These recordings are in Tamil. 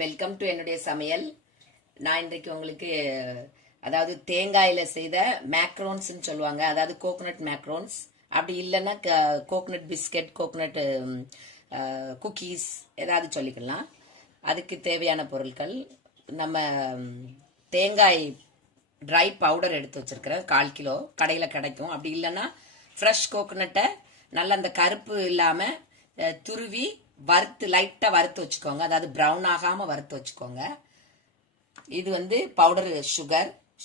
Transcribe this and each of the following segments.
வெல்கம் டு என்னுடைய சமையல். நான் இன்றைக்கு உங்களுக்கு அதாவது தேங்காயில செய்த மேக்ரோன்ஸ் சொல்லுவாங்க, அதாவது கோகனட் மேக்ரோன்ஸ். அப்படி இல்லைன்னா கோகனட் பிஸ்கட், கோகனட் குக்கீஸ் ஏதாவது சொல்லிக்கலாம். அதுக்கு தேவையான பொருட்கள், நம்ம தேங்காய் ட்ரை பவுடர் எடுத்து வச்சிருக்கிறேன் 1/4 கிலோ, கடையில் கிடைக்கும். அப்படி இல்லைன்னா ஃப்ரெஷ் கோகனட்டை நல்லா அந்த கருப்பு இல்லாமல் துருவி வறுத்து லைட்டாக வறுத்து வச்சுக்கோங்க, அதாவது ப்ரௌன் ஆகாமல் வறுத்து வச்சுக்கோங்க. இது வந்து பவுடர்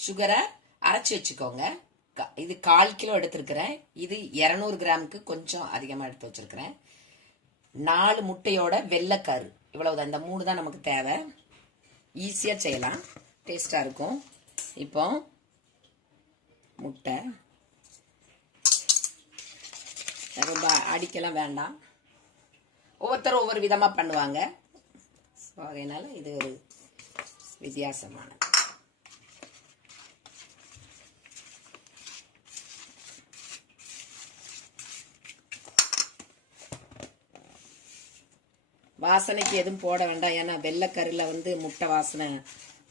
சுகரை அரைச்சி வச்சுக்கோங்க. இது 1/4 கிலோ எடுத்திருக்கிறேன். இது 200 கிராமுக்கு கொஞ்சம் அதிகமாக எடுத்து வச்சிருக்கிறேன். 4 முட்டையோட வெள்ளைக்கரு, இவ்வளவுதான். இந்த 3 தான் நமக்கு தேவை. ஈஸியாக செய்யலாம், டேஸ்டாக இருக்கும். இப்போ முட்டை ரொம்ப அடிக்கலாம் வேண்டாம், ஒவ்வொருத்தரும் ஒவ்வொரு விதமாக பண்ணுவாங்க. ஸோ அதனால இது ஒரு வித்தியாசமான. வாசனைக்கு எதுவும் போட வேண்டாம், ஏன்னா வெள்ளைக்கறியில் வந்து முட்டை வாசனை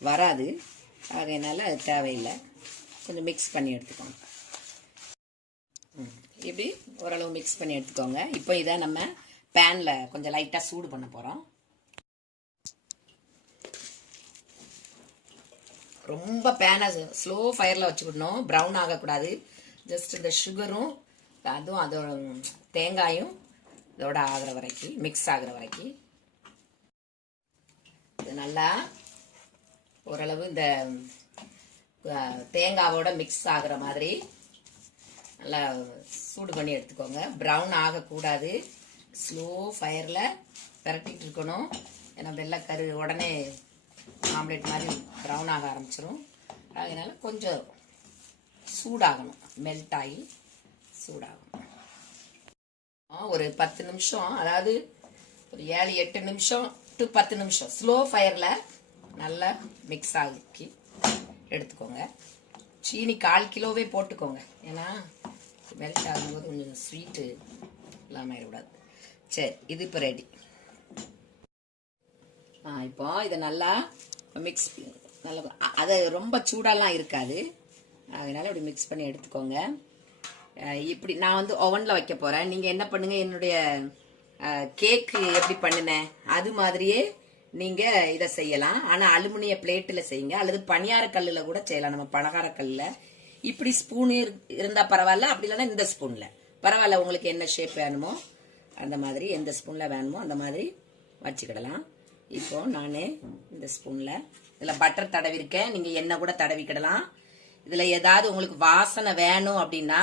வராது. அதனால அது தேவையில்லை. கொஞ்சம் மிக்ஸ் பண்ணி எடுத்துக்கோங்க. இப்படி ஓரளவு மிக்ஸ் பண்ணி எடுத்துக்கோங்க. இப்போ இதை நம்ம பேனில் கொஞ்சம் லைட்டாக சூடு பண்ண போகிறோம். ரொம்ப பேனை ஸ்லோ ஃபயரில் வச்சுக்கிடணும், ப்ரௌன் ஆகக்கூடாது. ஜஸ்ட் இந்த சுகரும் அதுவும் அதோட தேங்காயும் இதோட ஆகிற வரைக்கும், மிக்ஸ் ஆகிற வரைக்கும் இது நல்லா ஓரளவு இந்த தேங்காவோட மிக்ஸ் ஆகிற மாதிரி நல்லா சூடு பண்ணி எடுத்துக்கோங்க. ப்ரௌன் ஆகக்கூடாது, ஸ்லோ ஃபயரில் பரட்டிட்டு இருக்கணும். ஏன்னா வெள்ளைக்கரு உடனே ஆம்லேட் மாதிரி ப்ரௌன் ஆக ஆரம்பிச்சிடும். அதனால கொஞ்சம் சூடாகணும், மெல்ட் ஆகி சூடாகணும். ஒரு 10 நிமிஷம், அதாவது ஒரு 7-8 நிமிஷம் டு 10 நிமிஷம் ஸ்லோ ஃபயரில் நல்லா மிக்ஸ் ஆகி எடுத்துக்கோங்க. சீனி 1/4 கிலோவே போட்டுக்கோங்க, ஏன்னா மெல்ட் ஆகும்போது கொஞ்சம் ஸ்வீட்டு இல்லாமல் ஆயிடக்கூடாது. சரி, இது இப்போ ரெடி. இப்போ இதை நல்லா மிக்ஸ், நல்லா அது ரொம்ப சூடாலாம் இருக்காது, அதனால இப்படி மிக்ஸ் பண்ணி எடுத்துக்கோங்க. இப்படி நான் வந்து ஓவனில் வைக்க போகிறேன். நீங்கள் என்ன பண்ணுங்கள், என்னுடைய கேக்கு எப்படி பண்ணினேன் அது மாதிரியே நீங்கள் இதை செய்யலாம். ஆனால் அலுமினிய பிளேட்டில் செய்யுங்க, அல்லது பணியார கல்லில் கூட செய்யலாம். நம்ம பலகார கல்லில் இப்படி ஸ்பூனு இருந்தால் பரவாயில்ல, அப்படி இல்லைன்னா இந்த ஸ்பூனில் பரவாயில்ல. உங்களுக்கு என்ன ஷேப் வேணுமோ அந்த மாதிரி, எந்த ஸ்பூனில் வேணுமோ அந்த மாதிரி வச்சுக்கிடலாம். இப்போ நான் இந்த ஸ்பூனில் இதில் பட்டர் தடவிருக்கேன், நீங்கள் எண்ணெய் கூட தடவிக்கிடலாம். இதில் ஏதாவது உங்களுக்கு வாசனை வேணும் அப்படின்னா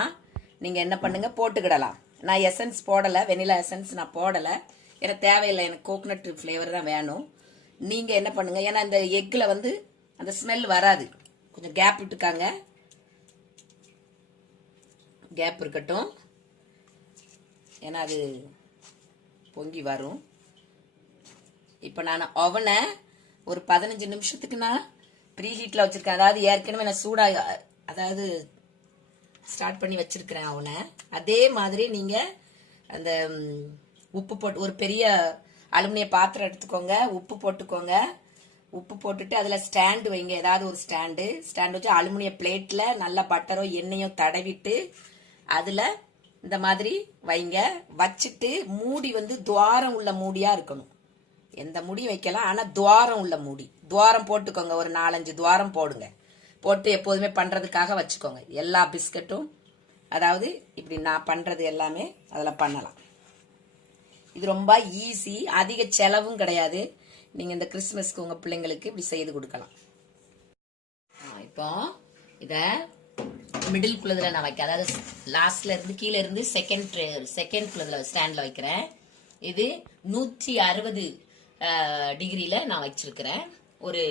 நீங்கள் என்ன பண்ணுங்க, போட்டுக்கிடலாம். நான் எசன்ஸ் போடலை, வெனிலா எசன்ஸ் நான் போடலை, ஏன்னா தேவையில்லை, எனக்கு கோகனட் ஃப்ளேவர் தான் வேணும். நீங்கள் என்ன பண்ணுங்க, ஏன்னா இந்த எக்கில் வந்து அந்த ஸ்மெல் வராது. கொஞ்சம் கேப் விட்டுக்காங்க, கேப் இருக்கட்டும், ஏன்னா அது பொங்கி வரும். இப்போ நான் ஓவனை ஒரு 15 நிமிஷத்துக்கு நான் ப்ரீ ஹீட்டில் வச்சுருக்கேன். அதாவது ஏற்கனவே நான் சூடாக, அதாவது ஸ்டார்ட் பண்ணி வச்சிருக்கிறேன் அவனை. அதே மாதிரி நீங்கள் அந்த உப்பு போட்டு ஒரு பெரிய அலுமினிய பாத்திரம் எடுத்துக்கோங்க, உப்பு போட்டுக்கோங்க. உப்பு போட்டுட்டு அதில் ஸ்டாண்டு வைங்க, ஏதாவது ஒரு ஸ்டாண்டு வச்சு அலுமினிய பிளேட்டில் நல்லா பட்டரோ எண்ணெயோ தடவிட்டு அதில் இந்த மாதிரி வைங்க. வச்சுட்டு மூடி வந்து துவாரம் உள்ள மூடியாக இருக்கணும். எந்த மூடி வைக்கலாம், ஆனால் துவாரம் உள்ள மூடி, துவாரம் போட்டுக்கோங்க. ஒரு 4-5 துவாரம் போடுங்க. போட்டு எப்போதுமே பண்ணுறதுக்காக வச்சுக்கோங்க. எல்லா பிஸ்கட்டும், அதாவது இப்படி நான் பண்ணுறது எல்லாமே அதில் பண்ணலாம். இது ரொம்ப ஈஸி, அதிக செலவும் கிடையாது. நீங்கள் இந்த கிறிஸ்மஸ்க்கு உங்கள் பிள்ளைங்களுக்கு இப்படி செய்து கொடுக்கலாம். இப்போ இதை மிடில் குள்ளதில் நான் வைக்க, அதாவது லாஸ்ட்ல இருந்து கீழே இருந்து செகண்ட் குள்ளதில் ஸ்டாண்டில் வைக்கிறேன். இது 160 டிகிரியில் நான் வச்சிருக்கிறேன். ஒரு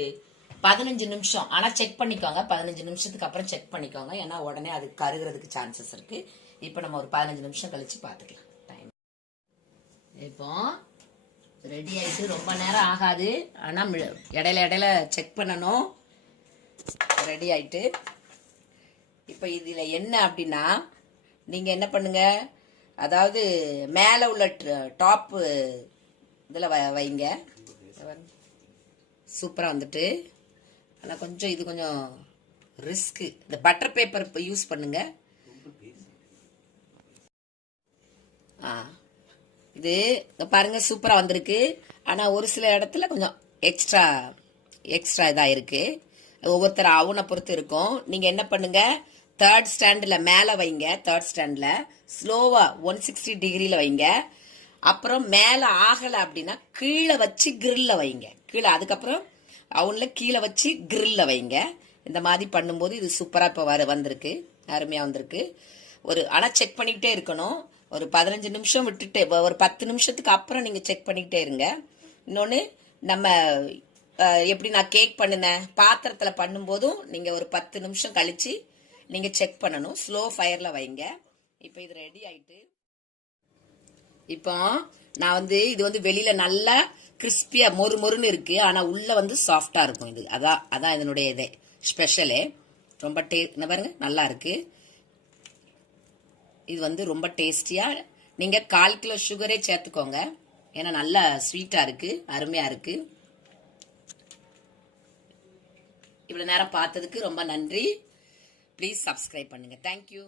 15 நிமிஷம், ஆனால் செக் பண்ணிக்கோங்க, 15 நிமிஷத்துக்கு அப்புறம் செக் பண்ணிக்கோங்க, ஏன்னா உடனே அது கருகிறதுக்கு சான்சஸ் இருக்கு. இப்போ நம்ம ஒரு 15 நிமிஷம் கழிச்சு பார்த்துக்கலாம் டைம். இப்போ ரெடி ஆயிட்டு ரொம்ப நேரம் ஆகாது, ஆனால் இடையில செக் பண்ணணும். ரெடி ஆயிட்டு இப்போ இதில் என்ன அப்படின்னா, நீங்கள் என்ன பண்ணுங்க, அதாவது மேலே உள்ள டாப்பு இதில் வைங்க. சூப்பராக வந்துட்டு. ஆனால் கொஞ்சம் இது கொஞ்சம் ரிஸ்க்கு. இந்த பட்டர் பேப்பர் இப்போ யூஸ் பண்ணுங்க. இது பாருங்க சூப்பராக வந்திருக்கு. ஆனால் ஒரு சில இடத்துல கொஞ்சம் எக்ஸ்ட்ரா எக்ஸ்ட்ரா இதாக இருக்கு. ஒவ்வொருத்தர் அவனை பொறுத்து இருக்கும். நீங்கள் என்ன பண்ணுங்க, தேர்ட் ஸ்டாண்டில் மேலே வைங்க. தேர்ட் ஸ்டாண்டில் ஸ்லோவாக 160 டிகிரியில் வைங்க. அப்புறம் மேலே ஆகலை அப்படின்னா கீழே வச்சு கிரில்ல வைங்க. கீழே அதுக்கப்புறம் அவனில் கீழே வச்சு கிரில்ல வைங்க. இந்த மாதிரி பண்ணும்போது இது சூப்பராக இப்போ வந்திருக்கு. அருமையாக வந்திருக்கு. ஆனால் செக் பண்ணிக்கிட்டே இருக்கணும். ஒரு 15 நிமிஷம் விட்டுட்டு ஒரு 10 நிமிஷத்துக்கு அப்புறம் நீங்கள் செக் பண்ணிக்கிட்டே இருங்க. இன்னொன்று, நம்ம எப்படி நான் கேக் பண்ணினேன் பாத்திரத்தில் பண்ணும்போதும் நீங்கள் ஒரு 10 நிமிஷம் கழிச்சு நீங்கள் செக் பண்ணணும். ஸ்லோ ஃபயரில் வைங்க. இப்போ இது ரெடி ஆயிட்டு, இப்போ நான் இது வெளியில நல்லா கிறிஸ்பியா மொறு மொறுன்னு இருக்கு. ஆனால் உள்ள சாஃப்டா இருக்கும். இது அதான் இதனுடைய இதே ஸ்பெஷலே. ரொம்ப பாருங்க நல்லா இருக்கு. இது ரொம்ப டேஸ்டியா. நீங்க 1/4 கிலோ சுகரே சேர்த்துக்கோங்க. ஏன்னா நல்லா ஸ்வீட்டா இருக்கு, அருமையா இருக்கு. இவ்வளவு நேரம் பார்த்ததுக்கு ரொம்ப நன்றி. ப்ளீஸ் சப்ஸ்கிரைப் பண்ணுங்க. தேங்க்யூ.